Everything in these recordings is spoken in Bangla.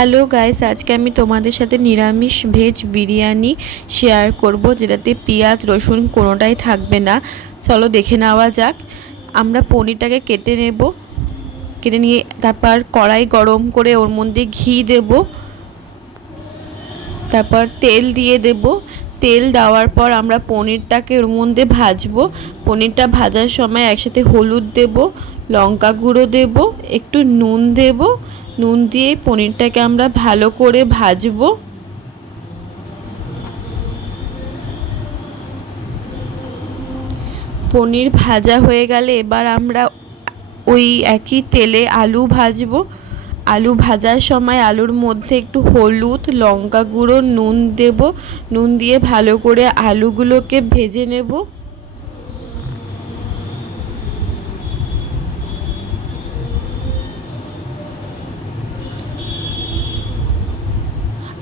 হ্যালো গাইস, আজকে আমি তোমাদের সাথে নিরামিষ ভেজ বিরিয়ানি শেয়ার করব, যেটাতে পেঁয়াজ রসুন কোনোটাই থাকবে না। চলো দেখে নেওয়া যাক। আমরা পনিরটাকে কেটে নেব। কেটে নিয়ে তারপর কড়াই গরম করে ওর মধ্যে ঘি দেব, তারপর তেল দিয়ে দেব। তেল দেওয়ার পর আমরা পনিরটাকে ওর মধ্যে ভাজবো। পনিরটা ভাজার সময় একসাথে হলুদ দেব, লঙ্কা গুঁড়ো দেব, একটু নুন দেব। নুন দিয়ে পনিরটাকে আমরা ভালো করে ভাজবো। পনির ভাজা হয়ে গেলে এবার আমরা ওই একই তেলে আলু ভাজবো। আলু ভাজার সময় আলুর মধ্যে একটু হলুদ, লঙ্কা গুঁড়ো, নুন দেব। নুন দিয়ে ভালো করে আলুগুলোকে ভেজে নেব।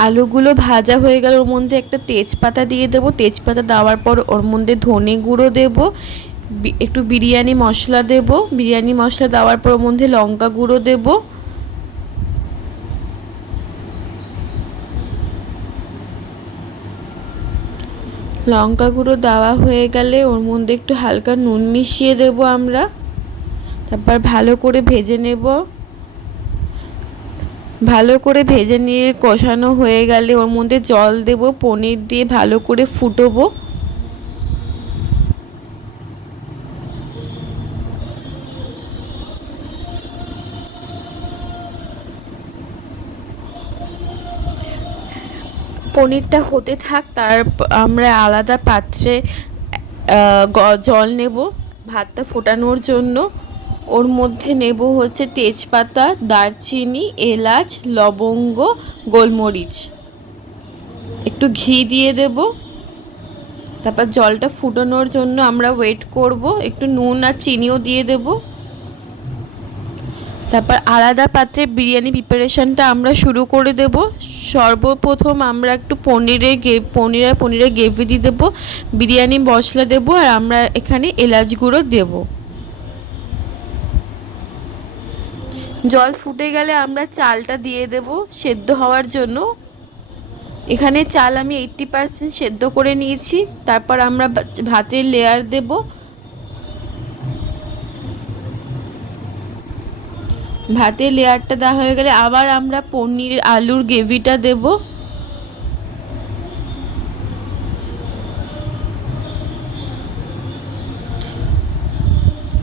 আলুগুলো ভাজা হয়ে গেলে ওর মধ্যে একটা তেজপাতা দিয়ে দেব। তেজপাতা দেওয়ার পর ওর মধ্যে ধনে গুঁড়ো দেব, একটু বিরিয়ানি মশলা দেব। বিরিয়ানি মশলা দেওয়ার পর ওর মধ্যে লঙ্কা গুঁড়ো দেব। লঙ্কা গুঁড়ো দেওয়া হয়ে গেলে ওর মধ্যে একটু হালকা নুন মিশিয়ে দেব আমরা। তারপর ভালো করে ভেজে নেব। ভালো করে ভেজে নিয়ে কষানো হয়ে গেলে ওর মধ্যে জল দেব, পনির দিয়ে ভালো করে ফুটবো। পনিরটা হতে থাক, তার আমরা আলাদা পাত্রে জল নেব ভাতটা ফোটানোর জন্য। ওর মধ্যে নেব হচ্ছে তেজপাতা, দারচিনি, এলাচ, লবঙ্গ, গোলমরিচ, একটু ঘি দিয়ে দেব। তারপর জলটা ফুটানোর জন্য আমরা ওয়েট করব। একটু নুন আর চিনিও দিয়ে দেব। তারপর আলাদা পাত্রে বিরিয়ানি প্রিপারেশনটা আমরা শুরু করে দেব। সর্বপ্রথম আমরা একটু পনিরের গ্রেভি দিয়ে দেবো, বিরিয়ানি মশলা দেবো, আর আমরা এখানে এলাচ গুঁড়ো দেবো। জল ফুটে গেলে আমরা চালটা দিয়ে দেব সেদ্ধ হওয়ার জন্য। এখানে চাল আমি 80% সেদ্ধ করে নিয়েছি। তারপর আমরা ভাতের লেয়ার দেব। ভাতের লেয়ারটা দেওয়া হয়ে গেলে আবার আমরা পনির আলুর গ্রেভিটা দেব।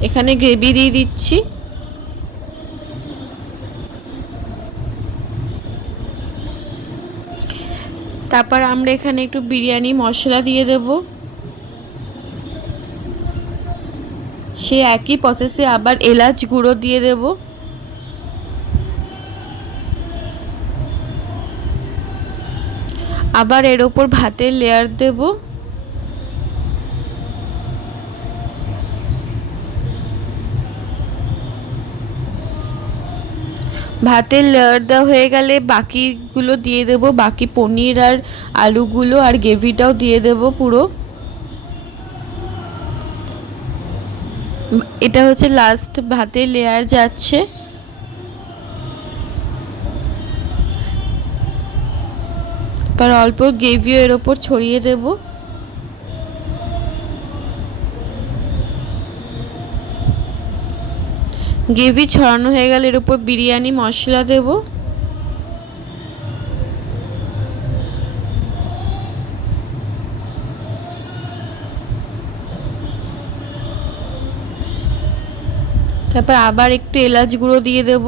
এখানে গ্রেভি দিয়ে দিচ্ছি। তারপর আমরা এখানে একটু বিরিয়ানি মশলা দিয়ে দেব। সে একই প্রসেসে আবার এলাচ গুঁড়ো দিয়ে দেব। আবার এর ওপর ভাতের লেয়ার দেব। ভাতের লেয়ার দেওয়া হয়ে গেলে বাকিগুলো দিয়ে দেব, বাকি পনির আর আলুগুলো আর গ্রেভিটাও দিয়ে দেব পুরো। এটা হচ্ছে লাস্ট ভাতের লেয়ার যাচ্ছে। তারপর অল্প গ্রেভিও এর ওপর ছড়িয়ে দেব। গ্রেভি ছড়ানো হয়ে গেলে এর উপর বিরিয়ানি মশলা দেব। তারপর আবার একটু এলাচ গুঁড়ো দিয়ে দেব।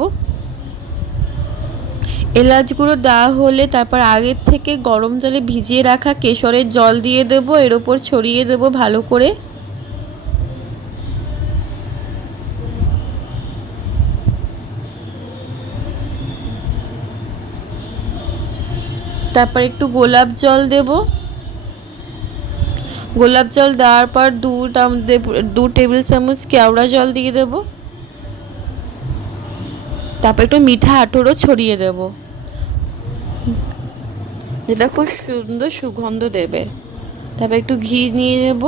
এলাচ গুঁড়ো দেওয়া হলে তারপর আগের থেকে গরম জলে ভিজিয়ে রাখা কেশরের জল দিয়ে দেব, এর ওপর ছড়িয়ে দেব ভালো করে। তারপর একটু গোলাপ জল দেব। গোলাপ জল দেওয়ার পর 2 টেবিল চামচ কেওড়া জল দিয়ে দেব। তারপর একটু মিঠা আতরও ছড়িয়ে দেব, যেটা খুব সুন্দর সুগন্ধ দেবে। তারপর একটু ঘি নিয়ে নেব।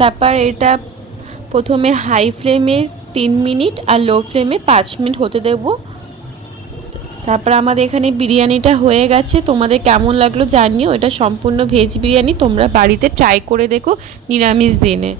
তারপর এটা প্রথমে হাই ফ্লেমে 3 মিনিট আর লো ফ্লেমে 5 মিনিট হতে দেব। তারপর আমাদের এখানে বিরিয়ানিটা হয়ে গেছে। তোমাদের কেমন লাগলো জানিও। এটা সম্পূর্ণ ভেজ বিরিয়ানি, তোমরা বাড়িতে ট্রাই করে দেখো নিরামিষ দিনে।